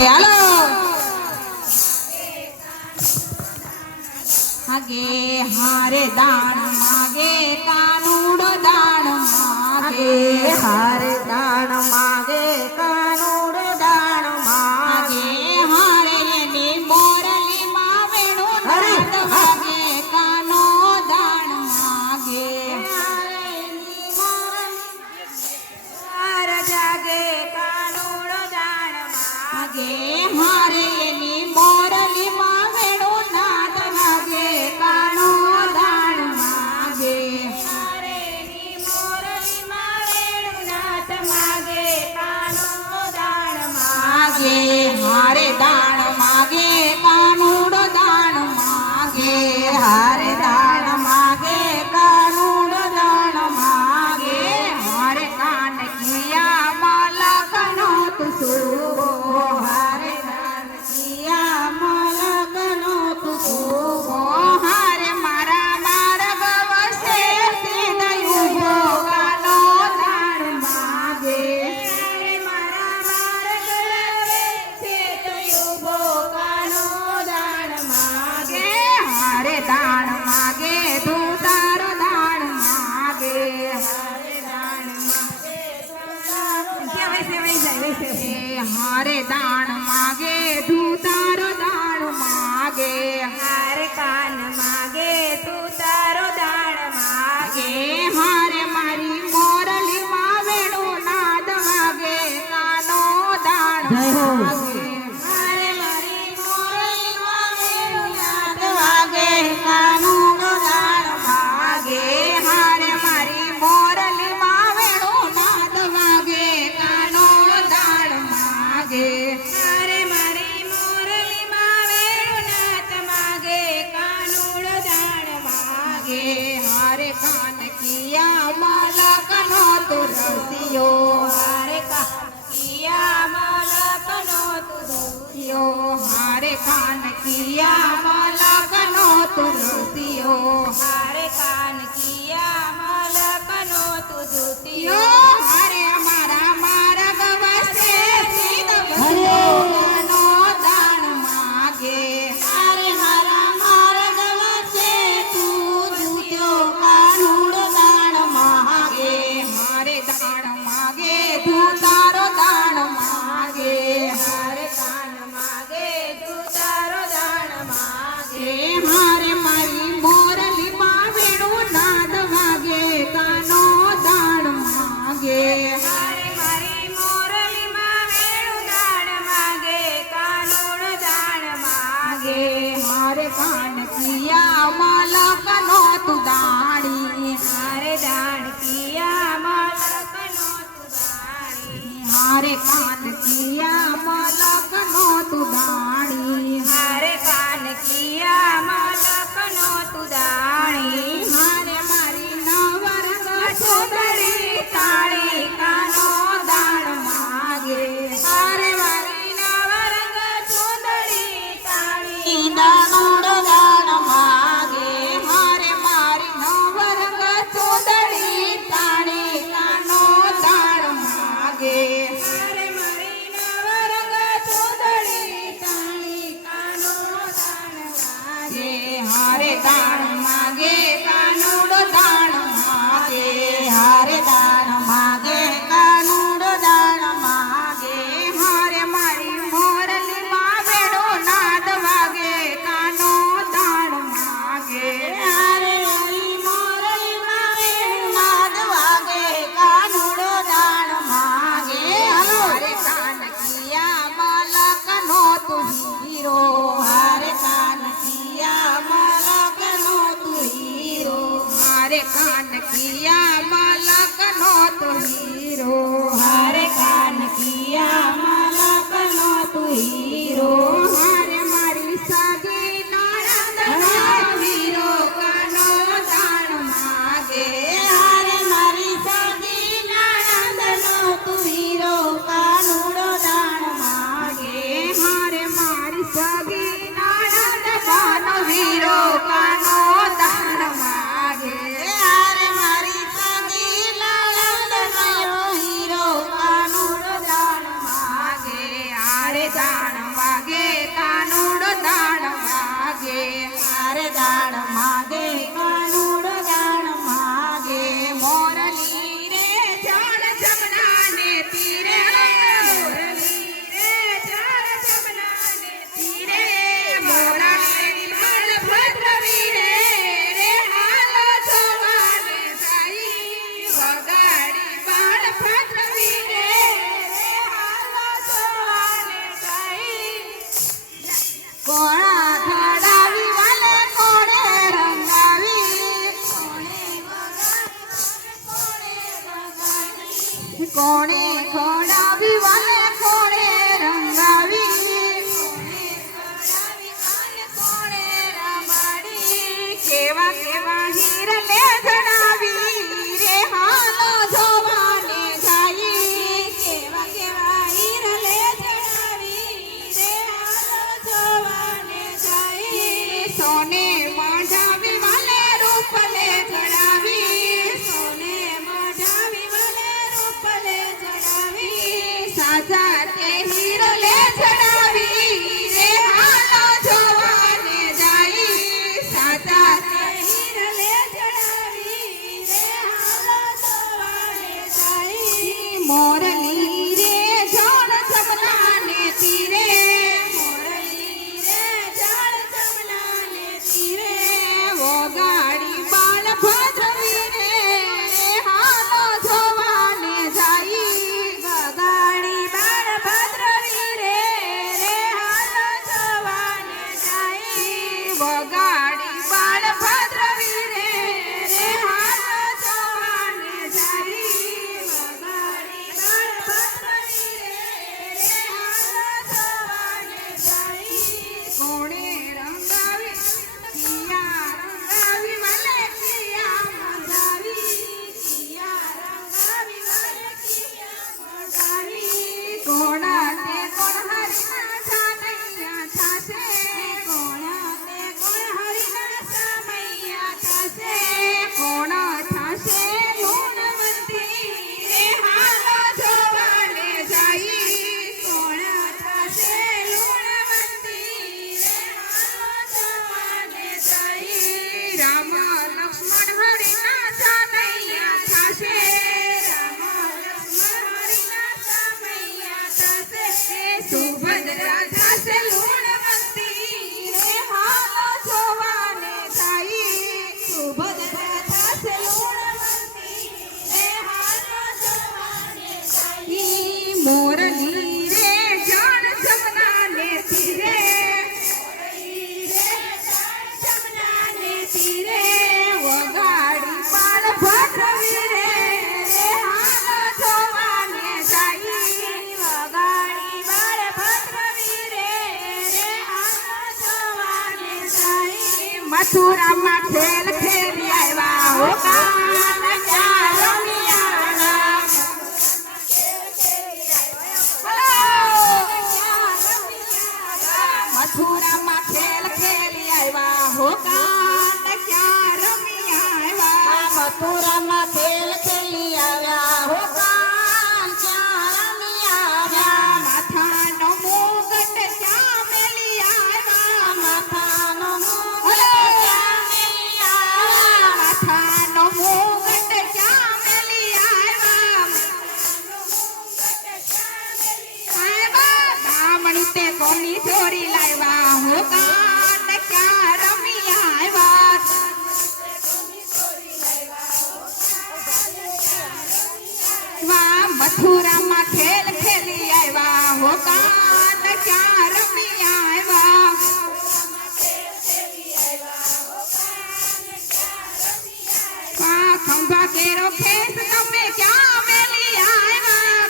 હાલો માગે હારે દાણ માગે કાનુડો દાણ માગે હારે દાણ માગે કાનુડો દાણ માગે હારે એની મોરલી માં વેણું નાદ વાગે કાનો દાણ માગે હારે એની મોરલી હાર જાગે કાનુડો દાણ માગે હારે એની મોરલી માં વેણું નાદ વાગે કાનો દાણ માગે હારે એની મોરલી માં વેણુનાથ માગે કાનુડો દાણ માગે હારે દાણ માગે કાનુડો દાણ માગે હારે દાણ માગે કાનુડો દાણ માગે હારે કાન કિયા માલકનો તુસુબો હારે કાન કિયા માલકનો તુસુબો હારે મારા માર્ગ વસે સીધયુબો કાનો દાણ માગે હારે મારા માર્ગ છે તો યુબો કાનો દાણ માગે હારે દાણ માગે તું તારો દાણ માગે હારે દાણ માગે હારે દાણ માગે તું તારો દાણ માગે હારે કાન માગે તું તારો દાણ માગે હારે મારી મોરલી માં વેણું નાદ વાગે કાનો દાણ માગે હારે મારી મોરલી માં વેણુનાથ વાગે કાનુડો દાણ માગે હારે મારી મોરલી માં વેણું નાદ વાગે કાનુડો દાણ માગે હારે મારી મોરલી માં વેણુનાથ માગે કાનુડો દાણ માગે હારે કાન કિયા માલકનો તુલસીઓ હારે કિયા માલકનો તુલસીઓ હારે કાન કિયા માલકનો તુલસીઓ હારે કાન કિયા માલકનો તુલસીઓ હારે અમારા માર્ગ વસે સીધ ભગવાનનો દાણ માગે હારે મારા માર્ગ વચ્ચે તું જુત્યો કાનુડો દાણ માગે હારે દાણ માગે તું તારો દાણ માગે હારે કાન માગે તું તારો દાણ માગે હારે મારી મોરલી માં વેણું નાદ વાગે કાનો દાણ માગે હારે મારી મોરલી માં વેણું દાણ માગે કાનુડો દાણ માગે હારે કાન કિયા માલકનો તું દાણી હારે દાણ કિયા માલકનો તું દાણી હારે કાન કિયા માલકનો તું દાણી હારે કાન કિયા માલકનો તું દાણી હારે મારી નવરંગ છોકરી તાળી કાનો દાણ માગે હારે મારી નવરંગ સુંદરી તાળી દાણોડો દાણ માગે હારે મારી નવરંગ છોકરી તાળી કાનો દાણ માગે હારે મારી નવરંગ સુંદરી તાળી કાનો દાણ માગે હારે દાણ માગે કાનુડો દાણ માગે હારે દાણ માગે કાનુડો દાણ માગે હારે મારી મોરલી માં વેણો નાદ વાગે કાનો દાણ માગે હારે મારી મોરલી માં વેણો નાદ વાગે કાનુડો દાણ માગે હારે કાન કિયા માલકનો તું હીરો હારે કાન કિયા માલકનો તું હીરો હારે કાન કિયા માલકનો તું હીરો હારે કાન કિયા માલકનો તું હીરો હારે મારી સાગી નણંદ હીરો કાનો દાણ માગે હારે મારી સાગી નણંદનો તું હીરો કાનુડો દાણ માગે હારે મારી સાગી નણંદ કાનો હીરો કાનો દાણ માગે હારે મારી સાગી નણંદ દાણ વાગે કાનુડો દાણ વાગે મારે દાણ માગે કાનુડો દાણ માગે મોરલી રે જળ જમના ને તીરે મોરલી રે ચાર જમના ને તીરે મોરારી બાળ ભદ્રવીરે રે હાલો જોવાને જાઈ વગાડી બાળ ભદ્રવીરે રે હાલો જોવાને જાય કોણા ધડાવી વાલે કોણે રંગાવી કોણે ખોડાવી વાલે કોણે રંગાવી કેવા કેવા હીર લે જણાવી રે હાલો જોવાને જાઈ કેવા કેવા હીર લે જણાવી રે હાલો જોવાને જાય સોને મઢાવી વાલે રૂપ લે જણાવી સોને મઢાવી મને રૂપ લે જણાવી સાજા તે હીરો લે જણાવી રે હાલો જોવાને જાઈ સાજા તે હીર લે જણાવી રે હાલો જોવાને જાય મોરલી રે જળ જમનાને તીરે મોરલી રે જળ જમના ને તીરે વગાડી બાળ ભદ્રવી રે હાલો જોવાને જાઈ ગગાડી બાળ ભદ્રવી રે હાલો જોવાને જાય વગાડી બાળ ભદ્રવી રે હાલો જોવાને જાઈ વગાડી બાળ ભદ્રવી રે હાલો જોવાને જાય કોણે રંગાવી કિયા રંગાવી વાલે કિયા મંગાવી કિયા રંગાવી વાલે કિયા મંગાવી કોણા તે કોણ હરિના છાનૈયા છાશે કોણા તે કોણ હરિના સામૈયા થશે કોણ છાશે ગુણવંતી રે હાલો જોવાને જાઈ કોણ થશે લુણવંતી રે હાલો જોવાને જાય રામ લક્ષ્મણ હરિના છાનૈયા છાશે રામ લક્ષ્મણ હરિના સામૈયા થશે સુભદ્રા છાશે લુણવંતી રે હાલો જોવાને જાઈ સુભદ્રા થશે લુણવંતી રે હાલો જોવાને જાય મોરલી રે જળ જમનાને તીરે વગાડી બાળ ભદ્રવી રે હાલો જોવાને જાઈ વગાડી બાળ ભદ્રવી રે હાલો જોવાને જાય મથુરામાં ખેલ ખેલી આવ્યા હો કાન ક્યાં રમિયાણા મથુરામાં ખેલ ખેલી આવ્યા હો કાન ક્યાં રમિયા આવ્યા મથુરામાં ખેલ ખેલી આવ્યા હો કાન ક્યાં રમી આવ્યા માથાનો મુગટ ક્યાં મેલી આવ્યા માથાનો મુગટ ક્યાં મેલી આવ્યા માથાનો મુગટ ક્યાં મેલી આવ્યા દામણી તે કોની ચોરી લાવ્યા હો કાન ક્યાં રમી આવ્યા વા મથુરામાં ખેલ ખેલી આવ્યા હો કાન ક્યાં રમી આવ્યા વા ખંભા કેરો ખેસ તમે ક્યાં મેલી આવ્યા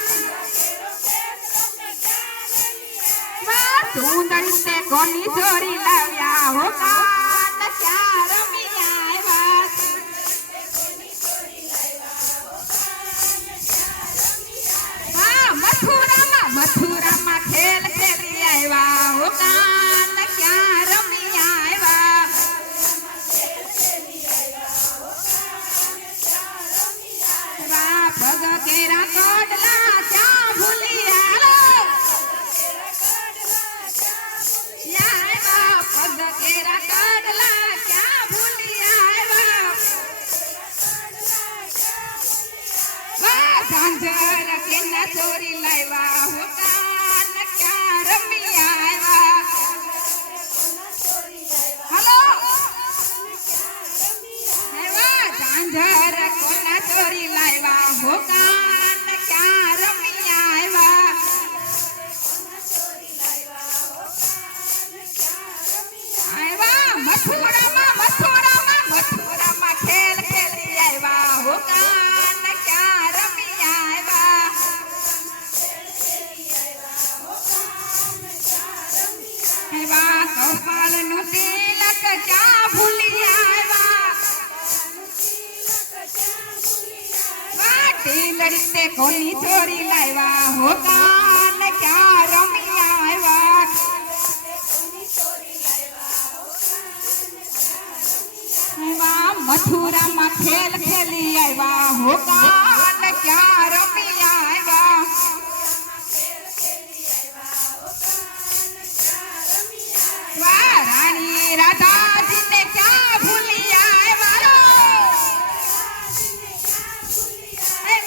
વા સુંદરી તે કોની ચોરી લાવ્યા હો કાન ક્યાં રમી આવ્યા મથુરામાં ખેલ ખેલી આવ્યા હો કાન ક્યાં રમી આવ્યા વા પગ કેરા કોડલા ક્યાં ભૂલી આલો કેરા કાઢલા ક્યાં ભૂલી આવ્યા વાહ ઝાંઝર કેના ચોરી લાવ્યા હો કાન ક્યાં રમી આવ્યા હાલો વાહ ઝાંઝર કોના ચોરી લાવ્યા હો કાન ક્યાં રમી આવ્યા મથુરામાં ખેલ ખેલી આવ્યા હો કાન ક્યાં રમી આવ્યા આવ્યા કપાળનું તિલક ક્યાં ભૂલી આવ્યા વાહ ટીલડી તે કોની ચોરી લાવ્યા હો કાન ક્યાં રમી આવ્યા મથુરામાં ખેલ ખેલી આવ્યા હો કાન ક્યાં રમી આવ્યા વાહ રાણી રાધાજીને ક્યાં ભૂલી આવ્યા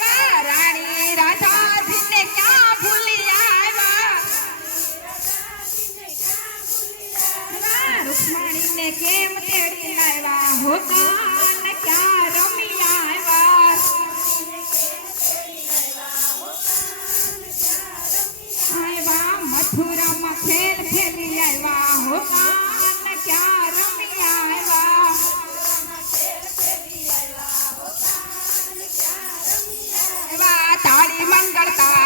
વાહ રાણી રાધાજીને ક્યાં ભૂલી આવ્યા વાહ રૂકમણીને કેમ તેડી લાવ્યા હો કાન ક્યાં રમી આવ્યા મથુરામાં ખેલ ખેલી આવ્યા હો કાન ક્યાં રમી આવ્યા તાળી મંગળતા